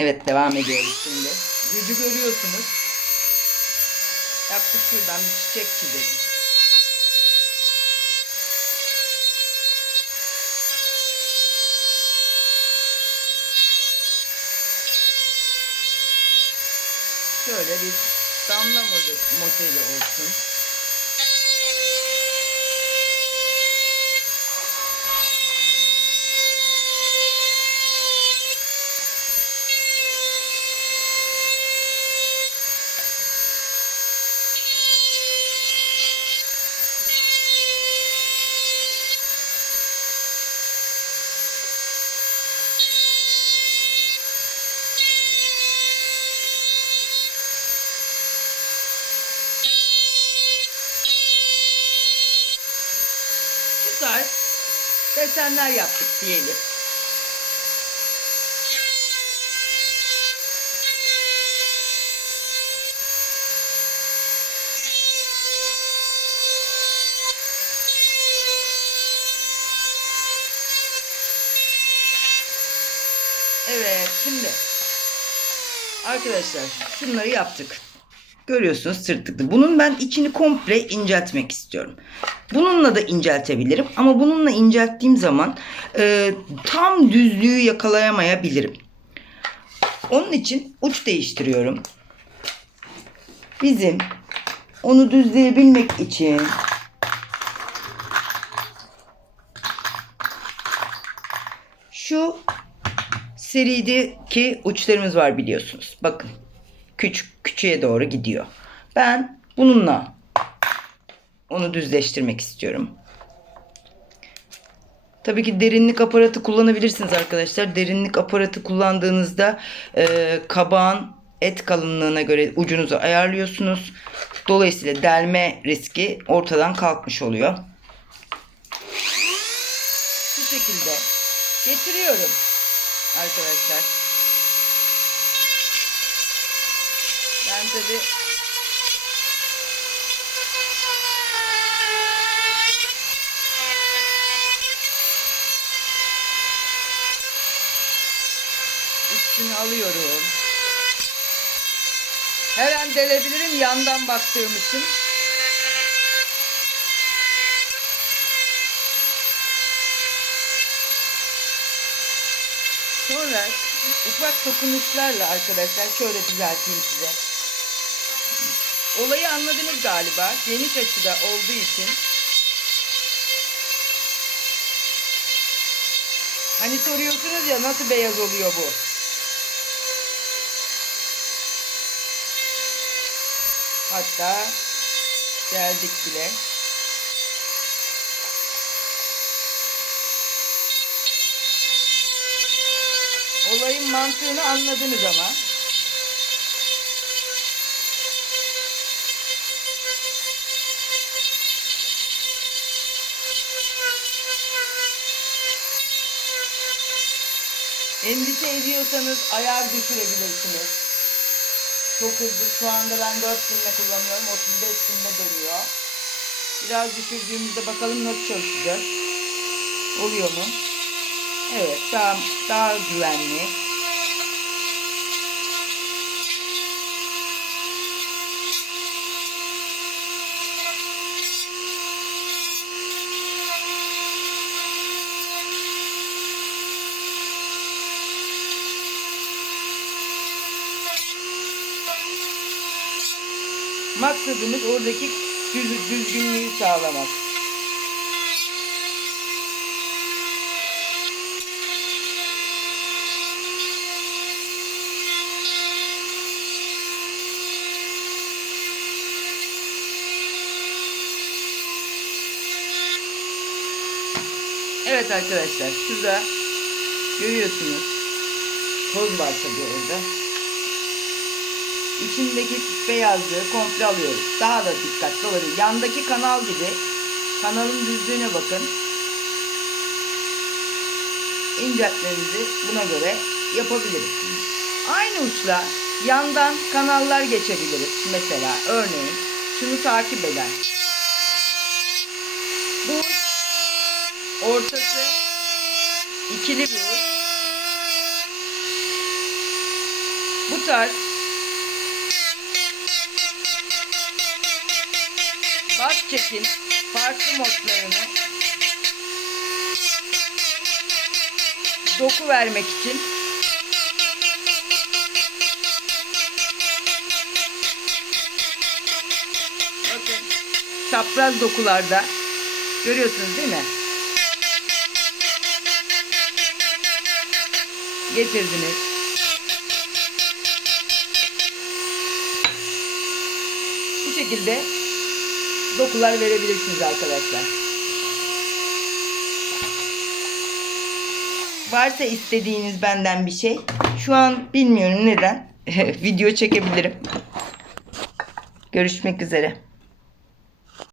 Evet devam ediyoruz şimdi. Gücü görüyorsunuz. Yaptık şuradan bir çiçek çizelim. Şöyle bir damla modeli, olsun. Bu tarz desenler yaptık diyelim. Evet şimdi arkadaşlar şunları yaptık. Görüyorsunuz tırtıklı. Bunun ben içini komple inceltmek istiyorum. Bununla da inceltebilirim ama bununla incelttiğim zaman e, tam düzlüğü yakalayamayabilirim. Onun için uç değiştiriyorum. Bizim onu düzleyebilmek için şu serideki uçlarımız var biliyorsunuz. Bakın küçük küçüğe doğru gidiyor. Ben bununla onu düzleştirmek istiyorum. Tabii ki derinlik aparatı kullanabilirsiniz arkadaşlar. Derinlik aparatı kullandığınızda e, kabağın et kalınlığına göre ucunuzu ayarlıyorsunuz. Dolayısıyla delme riski ortadan kalkmış oluyor. Bu şekilde getiriyorum arkadaşlar. Ben tabii üstünü alıyorum. Her an delebilirim yandan baktığım için. Sonra ufak dokunuşlarla arkadaşlar şöyle düzelteyim size. Olayı anladınız galiba. Geniş açıda olduğu için. Hani soruyorsunuz ya nasıl beyaz oluyor bu? Hatta geldik bile. Olayın mantığını anladınız ama. Endişe ediyorsanız ayar düşürebilirsiniz. Çok hızlı. Şu anda ben 4 binle kullanıyorum. 35 binle dönüyor. Biraz düşürdüğümüzde bakalım nasıl çalışacak. Oluyor mu? Evet. Daha, daha güvenli. Maksadımız oradaki düz, düzgünlüğü sağlamak. Evet arkadaşlar şurada görüyorsunuz toz tabii orada. İçindeki beyazlığı komple alıyoruz. Daha da dikkatli olabilir. Yandaki kanal gibi kanalın düzlüğüne bakın. İnceltmemizi buna göre yapabiliriz. Aynı uçla yandan kanallar geçebiliriz. Mesela örneğin şunu takip eden. Bu ortası ikili bir uç. Bu tarz çekin farklı modlarını doku vermek için bakın çapraz dokularda görüyorsunuz değil mi? Getirdiniz. Bu şekilde dokular verebilirsiniz arkadaşlar. Varsa istediğiniz benden bir şey. Şu an bilmiyorum neden. Video çekebilirim. Görüşmek üzere.